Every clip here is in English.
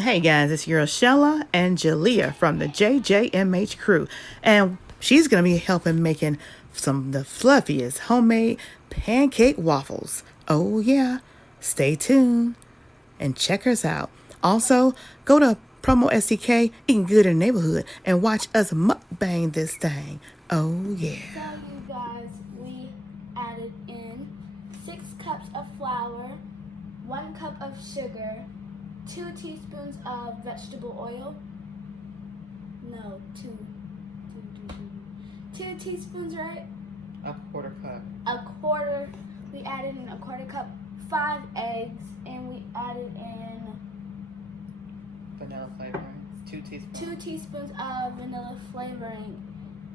Hey guys, it's your Shella and Jalea from the JJMH crew, and she's gonna be helping making some of the fluffiest homemade pancake waffles. Oh yeah, stay tuned and check us out. Also, go to PromoSTK, eating good in the neighborhood, and watch us mukbang this thing. Oh yeah. So you guys, we added in 6 cups of flour, 1 cup of sugar, 2 teaspoons of vegetable oil. No, 2 teaspoons, right? A quarter cup. We added in a quarter cup, 5 eggs, and we added in Vanilla flavoring. 2 teaspoons. 2 teaspoons of vanilla flavoring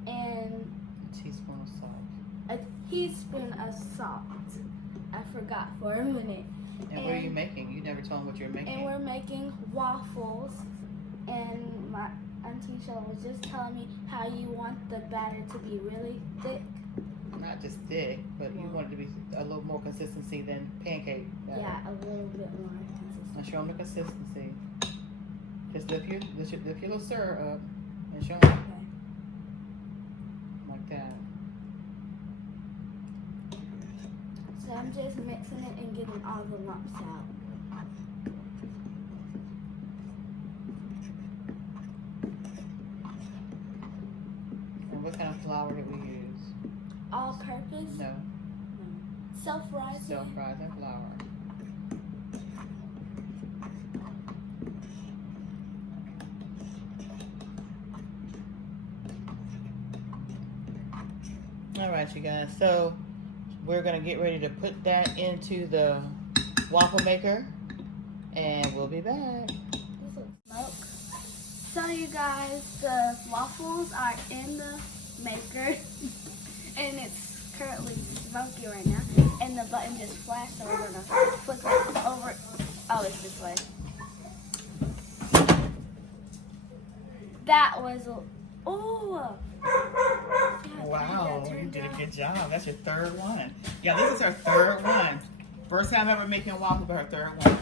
and A teaspoon of salt. a teaspoon of salt. I forgot for a minute. And what are you making? You never told me what you're making. And we're making waffles. And my auntie Shella was just telling me how you want the batter to be really thick. Not just thick, but you want it to be a little more consistency than pancake batter. Yeah, a little bit more Now consistency. show them the consistency. Just lift your little stir up and show them Okay. like that. So I'm just mixing it and getting all the lumps out. And what kind of flour did we use? All purpose? No, Self-rising? self-rising flour. All right, you guys. So we're gonna get ready to put that into the waffle maker, and we'll be back. This is smoke. So you guys, the waffles are in the maker and it's currently smoky right now. And the button just flashed, so we're gonna flip it over. Oh, it's this way. That was oh. Wow, you did a good job. That's your third one. Yeah, this is her third one. First time ever making a waffle, but her third one.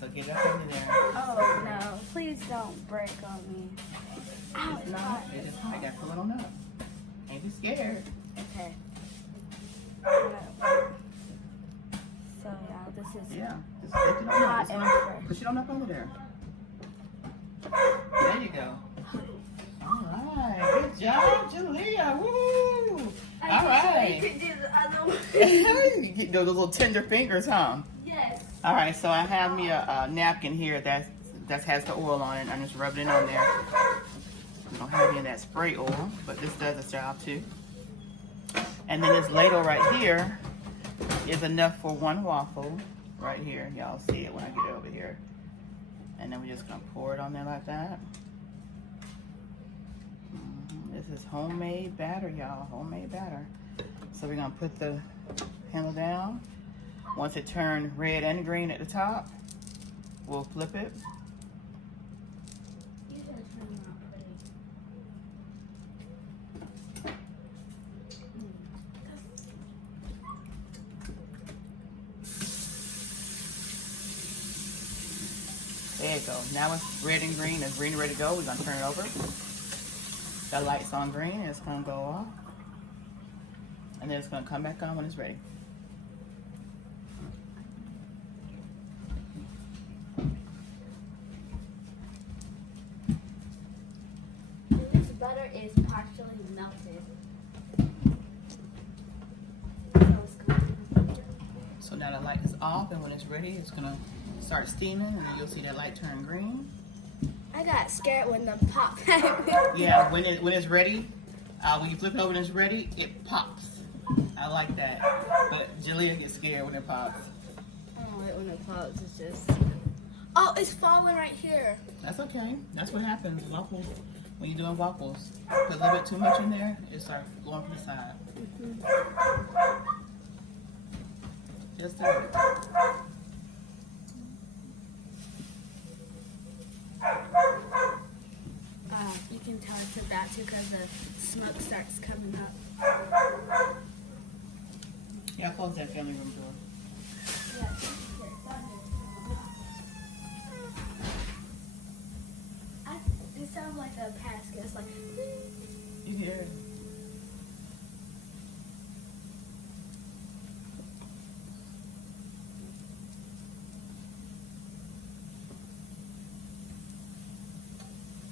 So get up under there. Oh no! Please don't break on me. Ow, It's not. It's just hot. I gotta pull it on up. Ain't you scared? Okay. So yeah, this is Yeah. Just lift it on hot up. and Just fresh. push it on up under there. There you go. All right. Good job, Jalea. Woo! All right. You could do the other one. You get those little tender fingers, huh? Yes. All right, so I have me a napkin here that has the oil on it. I'm just rubbing it on there. We don't have any of that spray oil, but this does its job too. And then this ladle right here is enough for one waffle right here. Y'all see it when I get it over here. And then we're just gonna pour it on there like that. This is homemade batter, y'all, homemade batter. So we're gonna put the handle down. Once it turns red and green at the top, we'll flip it. You should turn them out pretty. There you go. Now it's red and green. It's green ready to go. We're gonna turn it over. That light's on green and it's gonna go off. And then it's gonna come back on when it's ready. This butter is partially melted. So now the light is off, and when it's ready, it's gonna start steaming, and then you'll see that light turn green. I got scared when the pop. Yeah, when it's ready, when you flip it over and it's ready, it pops. I like that. But Jalea gets scared when it pops. I don't like when it pops. It's just. Oh, it's falling right here. That's okay. That's what happens. Waffles. When you're doing waffles, put a little bit too much in there, it starts going from the side. Just do it. You can tell it's about to because the smoke starts coming up. Yeah, close that family room door. Yeah. like the basket. It's like. Yeah.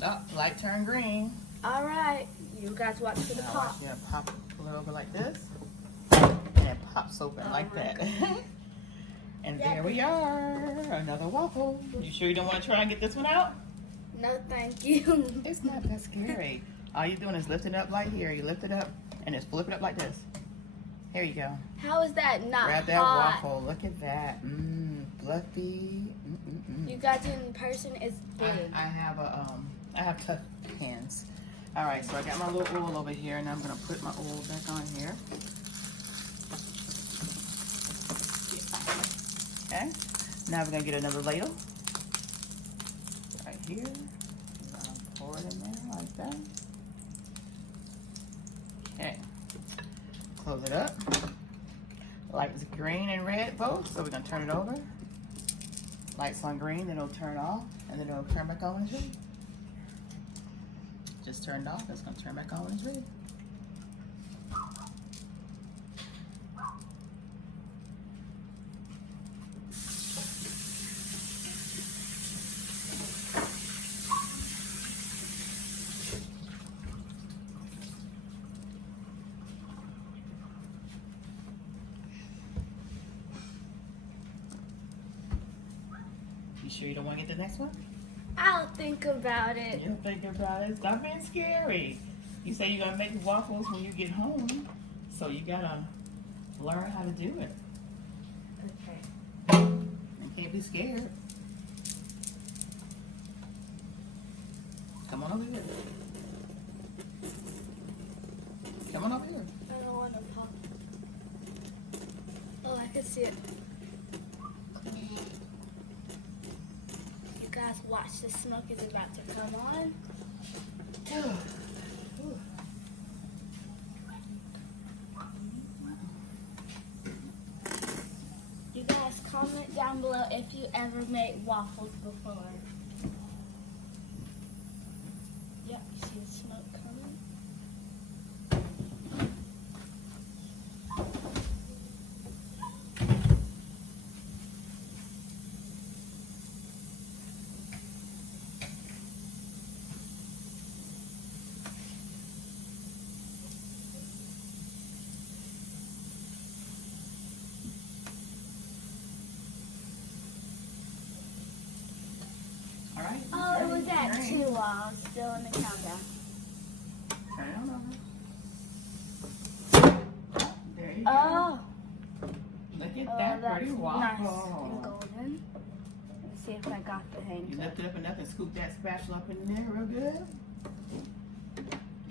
Oh, light turn green. All right, you guys watch for the pop. Yeah, pop it over like this, and it pops open like that. And there we are, another waffle. You sure you don't want to try and get this one out? No, thank you. It's not that scary. All you're doing is lift it up like here. You lift it up and just flip it up like this. Here you go. How is that not Grab that hot? waffle. Look at that. Mmm, fluffy. You guys in person is big. I have tough hands. All right, so I got my little oil over here, and I'm gonna put my oil back on here. Okay. Now we're gonna get another ladle. Right here. Pour it in there like that. Okay. Close it up. Lights green and red both, so we're gonna turn it over. Lights on green, then it'll turn off, and then it'll turn back on when it's ready. Just turned off, it's gonna turn back on when it's ready. You sure you don't want to get the next one? I'll think about it. You think about it. Stop being scary. You say you're gonna make waffles when you get home, so you gotta learn how to do it. Okay. You can't be scared. Come on over here. Come on over here. I don't want to pop. Oh, I can see it. You guys watch, the smoke is about to come on. You guys comment down below if you ever made waffles before. Yep, you see the smoke coming? All right. Oh, it was ready? at Great. 2 while still in the countdown. Turn it on over. There you go. Oh, Look at that that's pretty nice waffle. and golden. Let's see if I got the hang You to lift it up enough and scoop that spatula up in there real good.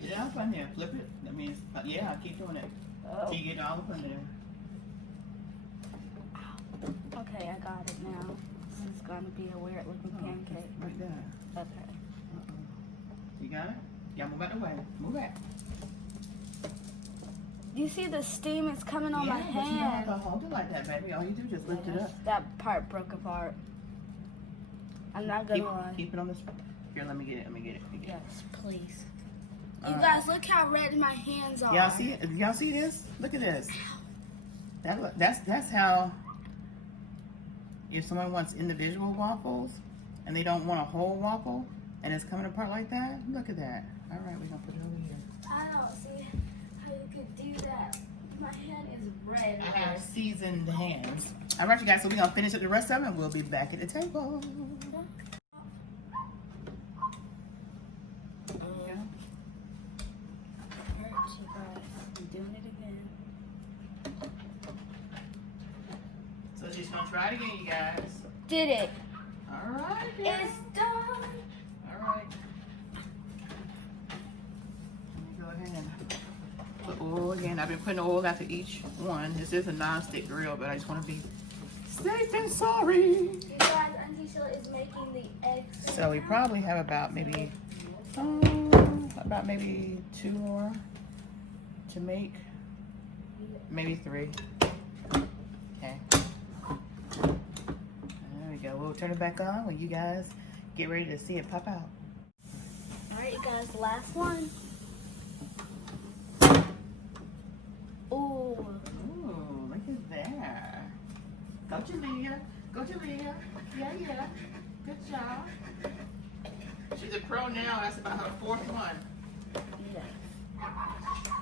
Get it up on there. Flip it. That means, yeah, keep doing it. Oh. You get it all up in there. Okay, I got it now. This is gonna be a weird looking pancake. Like that. Okay. You got it? Yeah, move out the way. Move back. You see the steam is coming on my But you don't have hand. to hold it like that, baby. All you do is just lift it up. That part broke apart. I'm not gonna lie. Keep it on this. Here, let me get it. Let me get it. Let me get it. Yes, please. All You right. guys, look how red my hands are. Y'all see it? Y'all see this? Look at this. That's how. If someone wants individual waffles and they don't want a whole waffle and it's coming apart like that, look at that. All right, we're gonna put it over here. I don't see how you could do that. My hand is red. I have seasoned hands. All right, you guys. So we're gonna finish up the rest of it, and we'll be back at the table. Hurts, you guys. I'm doing it again. So she's gonna try it again, you guys. Did it. All right. It's done. All right. Let me go ahead and put oil again. I've been putting oil after each one. This is a non-stick grill, but I just want to be safe and sorry. You guys, Auntie Sheila is making the eggs. So we probably have about maybe 2 more to make. Maybe 3. Okay. There we go. We'll turn it back on when you guys get ready to see it pop out. Alright Alright, you guys, last one. Ooh. Ooh, look at that. Go Jalea. Go Jalea. Yeah, yeah. Good job. She's a pro now. That's about her fourth one. Yeah.